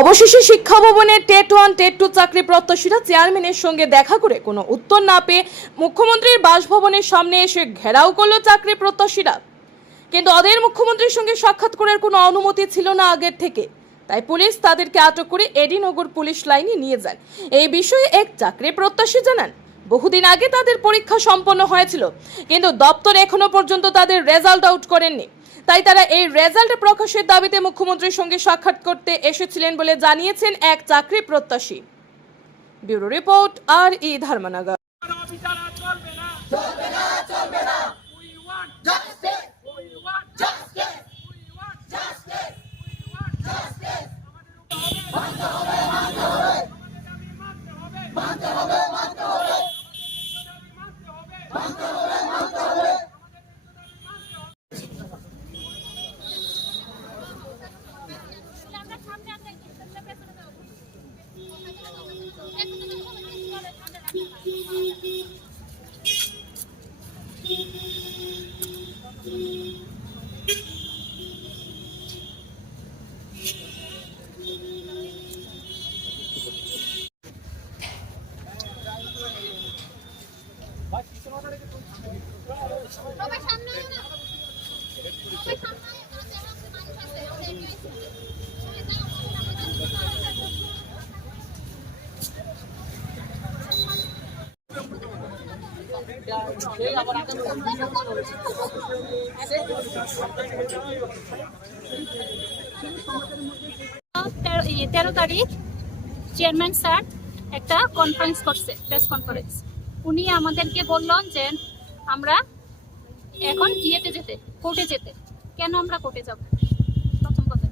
অবশেষে শিক্ষা ভবনের টেট ওয়ান, টেট টু চাকরি প্রত্যাশীরা চেয়ারম্যানের সঙ্গে দেখা করে কোনো উত্তর না পেয়ে মুখ্যমন্ত্রীর বাসভবনের সামনে এসে ঘেরাও করল চাকরি প্রত্যাশীরা। কিন্তু ওদের মুখ্যমন্ত্রীর সঙ্গে সাক্ষাৎ করার কোনো অনুমতি ছিল না আগের থেকে। তাই পুলিশ তাদেরকে আটক করে এডিনগর পুলিশ লাইনে নিয়ে যান এই বিষয়ে এক চাকরি প্রত্যাশী জানান, বহুদিন আগে তাদের পরীক্ষা সম্পন্ন হয়েছিল, কিন্তু দপ্তর এখনও পর্যন্ত তাদের রেজাল্ট আউট করেননি। তাই তারা এই রেজাল্ট প্রকাশের দাবিতে মুখ্যমন্ত্রীর সঙ্গে সাক্ষাৎ করতে এসেছিলেন বলে জানিয়েছেন এক চাকরি প্রত্যাশী। ব্যুরো রিপোর্ট আর ই ধর্মনগর কোনো বিচার আর চলবে না চলবে না চলবে না we want justice we want justice we want justice we want justice মানতে হবে মানতে হবে মানতে হবে মানতে হবে মানতে হবে মানতে হবে মানতে হবে আমরা সামনে আমরা আমরা পেছনে যাব সবাই সামনে আয় না সবাই সামনে আয় আমরা যারা আছে মানুষ আছে আমরা এগিয়ে সবাই যারা আমাদের আমাদের তেরো তারিখ চেয়ারম্যান স্যার একটা কনফারেন্স করছে প্রেস কনফারেন্স উনি আমাদেরকে বললেন যে, আমরা এখন ইয়েতে যেতে কোর্টে যেতে। কেন আমরা কোর্টে যাব? প্রথম কথা।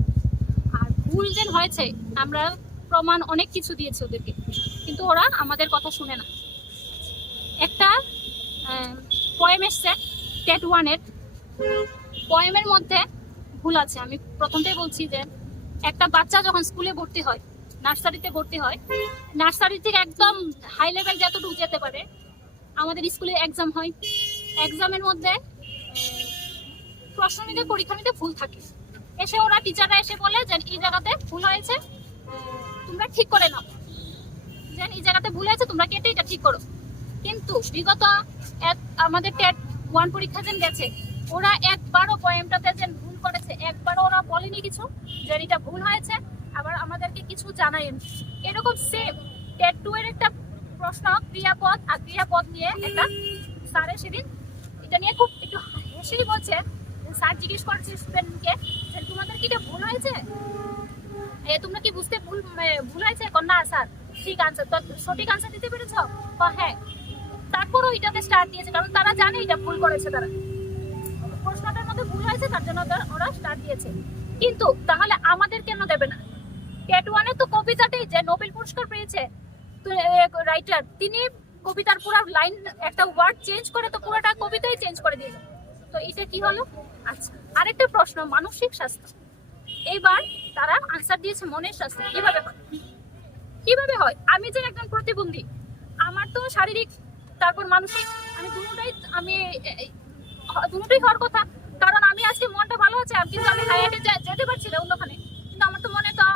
আর ভুল যে হয়েছে, আমরা প্রমাণ অনেক কিছু দিয়েছি ওদেরকে, কিন্তু ওরা আমাদের কথা শুনে না। একটা পয়েম এসছে টেট ওয়ানের পয়েমের মধ্যে ভুল আছে, আমি প্রথমটাই বলছি যে একটা বাচ্চা যখন স্কুলে ভর্তি হয় নার্সারিতে ভর্তি হয় নার্সারি থেকে একদম হাই লেভেল যতটুকু যেতে পারে, আমাদের স্কুলে এক্সাম হয়। এক্সামের মধ্যে প্রশ্ন নিতে, পরীক্ষা নিতে ভুল থাকে। এসে ওরা টিচাররা এসে বলে যে এই জায়গাতে ভুল হয়েছে, তোমরা ঠিক করে নাও। যে এই জায়গাতে ভুল হয়েছে, তোমরা কেটে এটা ঠিক করো? কিন্তু বিগত আমাদের টেট ওয়ান পরীক্ষা যেন গেছে, ওরা একবারও পয়েমটাতে যেন ভুল করেছে, একবারও ওরা বলেনি কিছু যে এটা ভুল হয়েছে, আবার আমাদেরকে কিছু জানায়নি। এরকম সেম টেট টু এর একটা প্রশ্ন, ক্রিয়াপদ আর ক্রিয়াপদ নিয়ে একটা স্যারের সেদিন এটা নিয়ে খুব একটু হেসেই বলছে স্যার জিজ্ঞেস করছে স্টুডেন্টকে তোমাদের কি এটা ভুল হয়েছে? এ, তোমরা কি বুঝতে ভুল ভুল হয়েছে? কন না স্যার ঠিক আনসার তো সঠিক আনসার দিতে পেরেছ? হ্যাঁ। তারপরও এটাতে স্টার দিয়েছে, কারণ তারা জানে এটা ভুল করেছে তারা। প্রশ্নটার মধ্যে ভুল হয়েছে, তার জন্য ওরা- স্টার দিয়েছে। কিন্তু তাহলে আমাদের কেন দেবে না? টেট ওয়ানে তো কবিতাতেই যে নোবেল পুরস্কার পেয়েছে রাইটার তিনি কবিতার পুরো লাইন একটা ওয়ার্ড চেঞ্জ করে তো পুরোটা কবিতাই চেঞ্জ করে দিল তো এটা কি হলো? আচ্ছা আরেকটা প্রশ্ন, মানসিক স্বাস্থ্য। এইবার তারা আনসার দিয়েছে মনের স্বাস্থ্য। কীভাবে হয়? কীভাবে হয়? আমি যে একজন প্রতিবন্ধী, আমার তো শারীরিক তারপর মানসিক আমি দুটোটাই আমি দুটোই হওয়ার কথা। কারণ আমি আজকে মনটা ভালো আছে কিন্তু আমি হায়াটে যেতে পারছি না অন্যখানে। কিন্তু আমার তো মনে, তো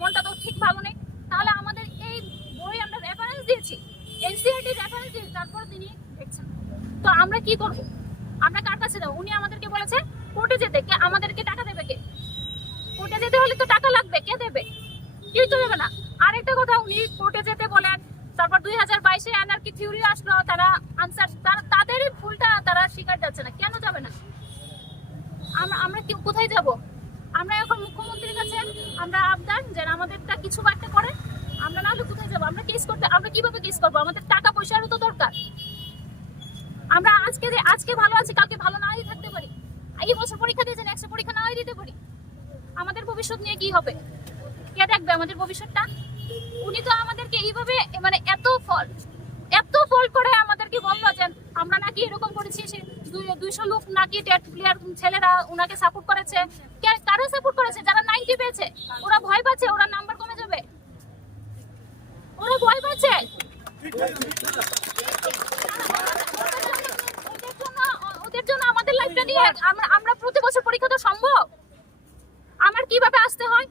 মনটা তো ঠিক ভালো নেই। তাহলে আমাদের এই বই আমরা রেফারেন্স দিয়েছি এনসিআরটি রেফারেন্স দিয়েছি, তারপর তিনি দেখছেন। তো আমরা কি করব? আমরা কার কাছে যাব? উনি আমাদেরকে বলেছে কোর্টে যেতে। কে, আমাদেরকে টাকা দেবে কে? কোর্টে যেতে হলে তো টাকা লাগবে, কে দেবে? কেউ তো দেবে না। আরেকটা কথা, উনি কোর্টে যেতে বলেন তারপর দুই হাজার বাইশে এনআরকি থিওরি আসলো, তারা আনসার তারা, তাদেরই ভুলটা তারা স্বীকার যাচ্ছে না। কেন যাবে না? আমরা আমরা কি কোথায় যাব? আমরা এখন মুখ্যমন্ত্রীর কাছে, আমরা আবদার যে আমাদেরটা কিছু একটা করে আমরা না হলে কোথায় যাব? আমরা কেস করতে, আমরা কীভাবে কেস করব? আমাদের টাকা পয়সারও তো দরকার। আমরা আজকে যে, আজকে ভালো আছি, কালকে ভালো নাই থাকতে পারি। এই বছর পরীক্ষা দিয়েছেন একশো পরীক্ষা নাই দিতে পারি। আমাদের ভবিষ্যৎ নিয়ে কি হবে? কে দেখবে আমাদের ভবিষ্যৎটা? উনি তো আমাদেরকে এইভাবে মানে এত ফল এত ফল করে আমাদেরকে বলল যে, আমরা নাকি এরকম করেছি, সে দুইশো লোক নাকি টেট প্লেয়ার ছেলেরা ওনাকে সাপোর্ট করেছে। কারা সাপোর্ট করেছে? যারা নাইনটি পেয়েছে, ওরা ভয় পাচ্ছে, ওরা নাম্বার কমে যাবে। ওরা ভয় পাচ্ছে। ওদের জন্য আমাদের লাইফটা আমরা প্রতি বছর পরীক্ষা তো সম্ভব। আমার কীভাবে আসতে হয়?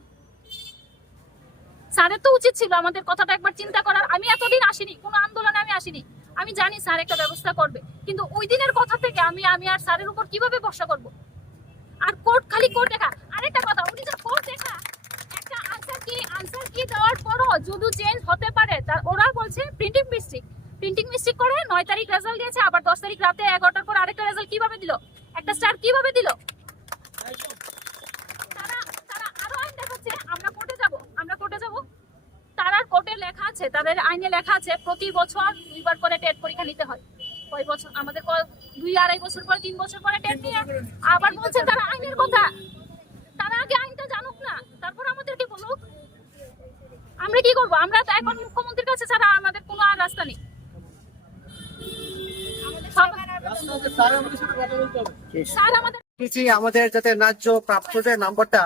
স্যারের তো উচিত ছিল আমাদের কথাটা একবার চিন্তা করার। আমি এতদিন আসিনি, কোনো আন্দোলনে আমি আসিনি। আমি জানি স্যার একটা ব্যবস্থা করবে। কিন্তু ওই দিনের কথা থেকে আমি আমি আর স্যারের উপর কীভাবে ভরসা করব? আর কোর্ট, খালি কোর্ট দেখা। আরেকটা কথা, উনি যে কোর্ট দেখা, একটা আনসার কি আনসার দেওয়ার পরও হতে পারে ওরা বলছে প্রিন্টিং প্রিন্টিং করে নয় তারিখ রেজাল্ট দিয়েছে, আবার দশ তারিখ রাতে এগারোটার পর আরেকটা রেজাল্ট কীভাবে দিল? একটা স্টার কীভাবে দিল তারা তারা আরও আইন দেখাচ্ছে আমরা কোর্টে যাব আমরা কোর্টে যাব তারা কোর্টে লেখা আছে। তাদের আইনে লেখা আছে, প্রতি বছর দুইবার করে টেট পরীক্ষা নিতে হয়। কয় বছর আমাদের দুই আড়াই বছর পরে, তিন বছর পরে টেট নিয়ে আবার বলছে তারা আইনের কথা। তারা আগে আইনটা জানুক না, তারপর আমাদেরকে বলুক। আমরা কি আমরা তো এখন মুখ্যমন্ত্রীর কাছে ছাড়া আমাদের কোনো আর রাস্তা নেই। আমাদের যাতে ন্যায্য প্রাপ্ত যে নাম্বারটা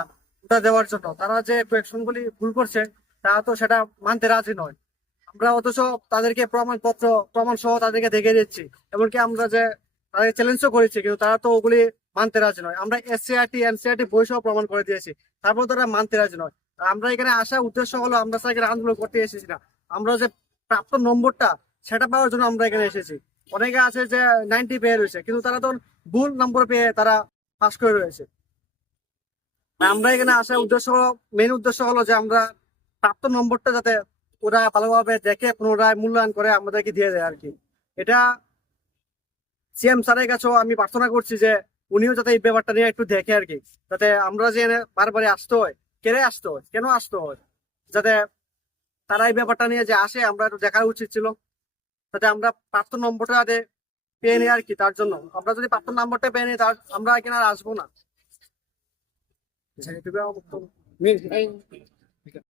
দেওয়ার জন্য, তারা যে কোয়েকশন গুলি ভুল করছে, তারা তো সেটা মানতে রাজি নয়। আমরা অথচ তাদেরকে প্রমাণপত্র প্রমাণ সহ তাদেরকে দেখে দিচ্ছি। এমনকি আমরা যে তাদেরকে চ্যালেঞ্জও করেছি, কিন্তু তারা তো ওগুলি মানতে রাজি নয়। আমরা এসসিআরটি এনসিআরটি বই সহ প্রমাণ করে দিয়েছি। তারপর তারা মানতে রাজি নয়। আমরা এখানে আসার উদ্দেশ্য হলো, আমরা স্যার আন্দোলন করতে এসেছি না। আমরা যে প্রাপ্ত নম্বরটা, সেটা পাওয়ার জন্য আমরা এখানে এসেছি। অনেকে আছে যে নাইনটি পেয়ে রয়েছে, কিন্তু তারা তো ভুল নম্বর পেয়ে তারা পাস করে রয়েছে। আমরা এখানে আসার উদ্দেশ্য হলো মেন উদ্দেশ্য হলো যে আমরা প্রাপ্ত নম্বরটা যাতে ওরা ভালোভাবে দেখে, পুনরায় মূল্যায়ন করে আমাদেরকে দিয়ে দেয় আর কি। এটা সিএম স্যারের কাছেও আমি প্রার্থনা করছি যে উনিও যাতে এই ব্যাপারটা নিয়ে একটু দেখে আর কি। যাতে আমরা যে এনে বারবারই আসতে হয় কেন আসতে হয়, কেন আসতে হয়, যাতে তারা এই ব্যাপারটা নিয়ে যে আসে, আমরা একটু দেখা উচিত ছিল। যাতে আমরা প্রাপ্ত নম্বরটা যাতে পেয়ে নিই আর কি তার জন্য। আমরা যদি প্রাপ্ত নম্বরটা পেয়ে নিই, তার আমরা এখানে আর আসব না।